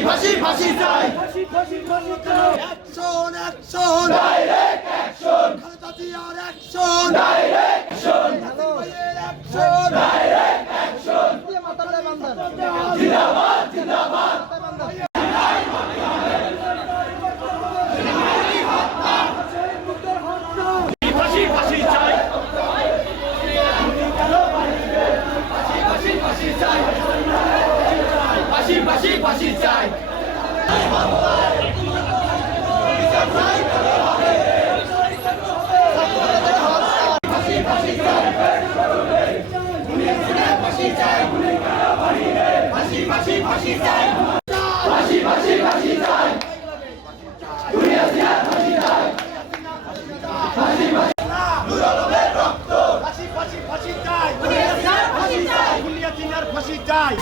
ফাঁসি ফাঁসি চাই action action direct action Khaleda জিয়ার action direct action action direct action জিন্দাবাদ জিন্দাবাদ ফাঁসি ফাঁসি চাই ফাঁসি ফাঁসি চাই ফাঁসি ফাঁসি ফাঁসি চাই ফাঁসি ফাঁসি চাই ফাঁসি চাই ফাঁসি ফাঁসি ফাঁসি চাই ফাঁসি ফাঁসি ফাঁসি চাই দুনিয়া জিয়া ফাঁসি চাই ফাঁসি ফাঁসি নূর আলমের রক্ত ফাঁসি ফাঁসি ফাঁসি চাই দুনিয়া জিয়া ফাঁসি চাই দুনিয়া জিয়ার ফাঁসি চাই